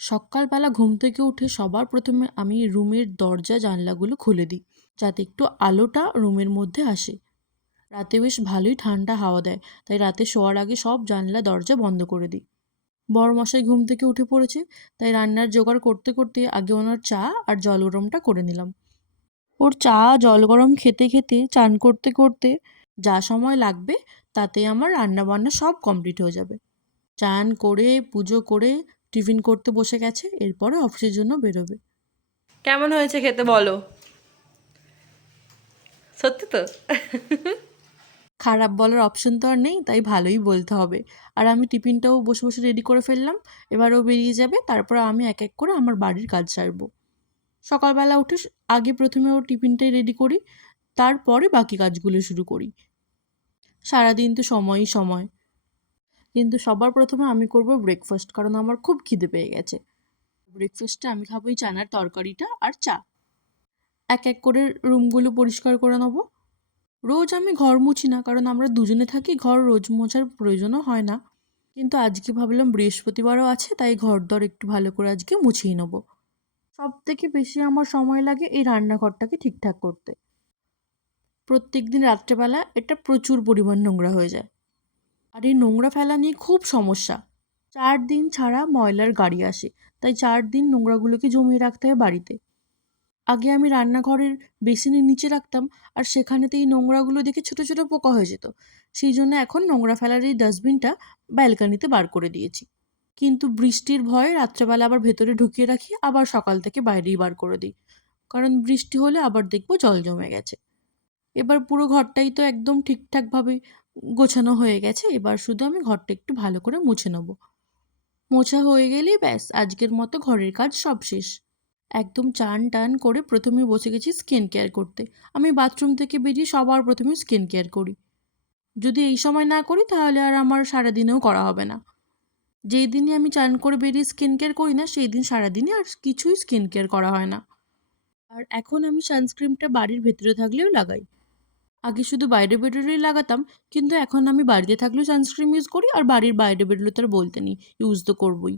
সকালবেলা ঘুম থেকে উঠে সবার প্রথমে আমি রুমের দরজা জানলাগুলো খুলে দিই, যাতে একটু আলোটা রুমের মধ্যে আসে। রাতে বেশ ভালোই ঠান্ডা হাওয়া দেয়, তাই রাতে শোয়ার আগে সব জানলা দরজা বন্ধ করে দিই। বড়মশাই ঘুম থেকে উঠে পড়েছে, তাই রান্নার জোগাড় করতে করতে আগে ওনার চা আর জল গরমটা করে নিলাম। ওর চা জল গরম খেতে খেতে চান করতে করতে যা সময় লাগবে তাতে আমার রান্না বান্না সব কমপ্লিট হয়ে যাবে। চান করে পুজো করে টিফিন করতে বসে গেছে, এরপরে অফিসের জন্য বেরোবে। কেমন হয়েছে খেতে বলো? সত্যি তো? খারাপ বলার অপশন তো আর নেই, তাই ভালোই বলতে হবে। আর আমি টিফিনটাও বসে বসে রেডি করে ফেললাম। এবার ও বেরিয়ে যাবে, তারপর আমি এক এক করে আমার বাড়ির কাজ সারবো। সকালবেলা উঠে আগে প্রথমে ওর টিফিনটাই রেডি করি, তারপরে বাকি কাজগুলো শুরু করি। সারাদিন তো সময়ই সময়, কিন্তু সবার প্রথমে আমি করব ব্রেকফাস্ট, কারণ আমার খুব খিদে পেয়ে গেছে। ব্রেকফাস্টে আমি খাবো এই চানার তরকারিটা আর চা। এক এক করে রুমগুলো পরিষ্কার করে নেবো। রোজ আমি ঘর মুছি না, কারণ আমরা দুজনে থাকি, ঘর রোজ মোছার প্রয়োজনও হয় না। কিন্তু আজকে ভাবলাম বৃহস্পতিবারও আছে, তাই ঘরদর একটু ভালো করে আজকে মুছিয়ে নেবো। সব থেকে বেশি আমার সময় লাগে এই রান্নাঘরটাকে ঠিকঠাক করতে। প্রত্যেক দিন রাত্রেবেলা এটা প্রচুর পরিমাণ নোংরা হয়ে যায়, আর এই নোংরা ফেলা নিয়ে খুব সমস্যা। 4 দিন ছাড়া ময়লার গাড়ি আসে, তাই 4 দিন নোংরাগুলোকে জমিয়ে রাখতে হয় বাড়িতে। আগে আমি রান্নাঘরের বেসিনের নিচে রাখতাম, আর সেখানেতে এই নোংরাগুলো দেখে ছোট ছোট পোকা হয়ে যেত। সেই জন্য এখন নোংরা ফেলার এই ডাস্টবিনটা ব্যালকনিতে বার করে দিয়েছি। কিন্তু বৃষ্টির ভয়ে রাত্রেবেলা আবার ভেতরে ঢুকিয়ে রাখি, আবার সকাল থেকে বাইরেই বার করে দিই, কারণ বৃষ্টি হলে আবার দেখবো জল জমে গেছে। এবার পুরো ঘরটাই তো একদম ঠিকঠাকভাবে গোছানো হয়ে গেছে, এবার শুধু আমি ঘরটা একটু ভালো করে মুছে নেবো। মোছা হয়ে গেলেই ব্যাস, আজকের মতো ঘরের কাজ সব শেষ। একদম চান টান করে প্রথমে বসে গেছি স্কিন কেয়ার করতে। আমি বাথরুম থেকে বেরিয়ে সবার প্রথমে স্কিন কেয়ার করি। যদি এই সময় না করি তাহলে আর আমার সারাদিনেও করা হবে না। যেই দিনই আমি চান করে বেরিয়ে স্কিন কেয়ার করি না, সেই দিন সারাদিনে আর কিছুই স্কিন কেয়ার করা হয় না। আর এখন আমি সানস্ক্রিনটা বাড়ির ভেতরে থাকলেও লাগাই। আগে শুধু বাইরে বেরোলেই লাগাতাম, কিন্তু এখন আমি বাড়িতে থাকলেও সানস্ক্রিন ইউজ করি, আর বাড়ির বাইরে বেরোলে তার বলতে নেই, ইউজ তো করবই।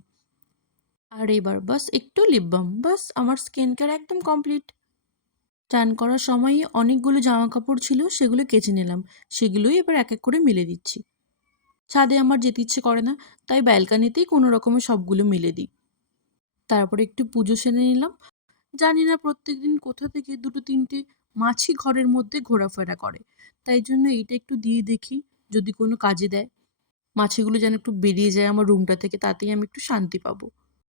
আর এবার বাস একটু লিপ বাম, বাস আমার স্কিন কেয়ার একদম কমপ্লিট। চান করার সময়ই অনেকগুলো জামা কাপড় ছিল, সেগুলো কেচে নিলাম। সেগুলোই এবার এক এক করে মেলে দিচ্ছি। ছাদে আমার যেতে ইচ্ছে করে না, তাই ব্যালকানিতেই কোনো রকমে সবগুলো মেলে দিই। তারপরে একটু পুজো সেরে নিলাম। জানি না প্রত্যেকদিন কোথা থেকে দুটো তিনটে মাছি ঘরের মধ্যে ঘোরাফেরা করে, তাই জন্য এইটা একটু দিয়ে দেখি যদি কোনো কাজে দেয়। মাছিগুলো যেন একটু বেরিয়ে যায় আমার রুমটা থেকে, তাতেই আমি একটু শান্তি পাবো।